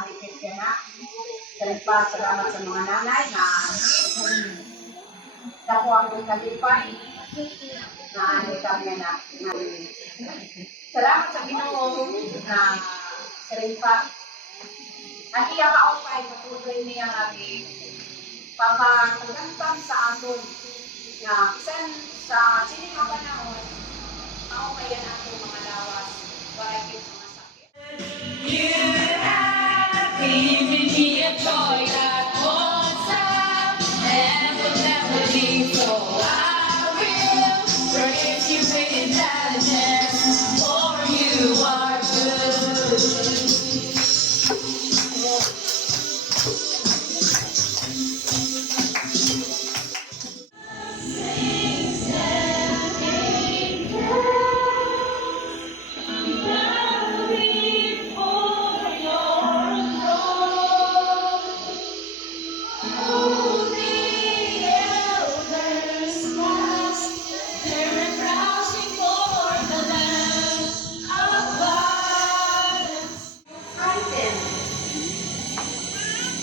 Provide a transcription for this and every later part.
nakadikit ka na. Salamat sa mga nanay na ako ang kalipay na kami na. Salamat sa Ginoo na saripa. At iya ka kay patuloy niya lagi papatagantang sa aton na isan sa sining mga panahon ako kaya natin mga lawas para yung mga sakit. You have given me a joy that won't stop and will never leave, so I will praise you with intelligence, for you are good.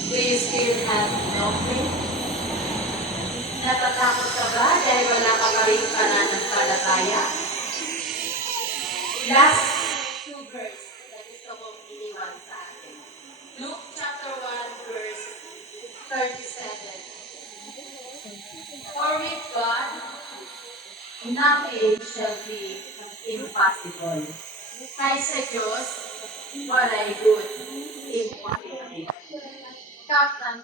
Do you still have no faith? Natatakot ka ba dahil wala ka pa rin pananampalataya? Last two verse na gusto kong iniwan sa atin. Luke chapter 1 verse 37. For with God, nothing shall be impossible. Ay sa Diyos, wala'y good impossible. Captain.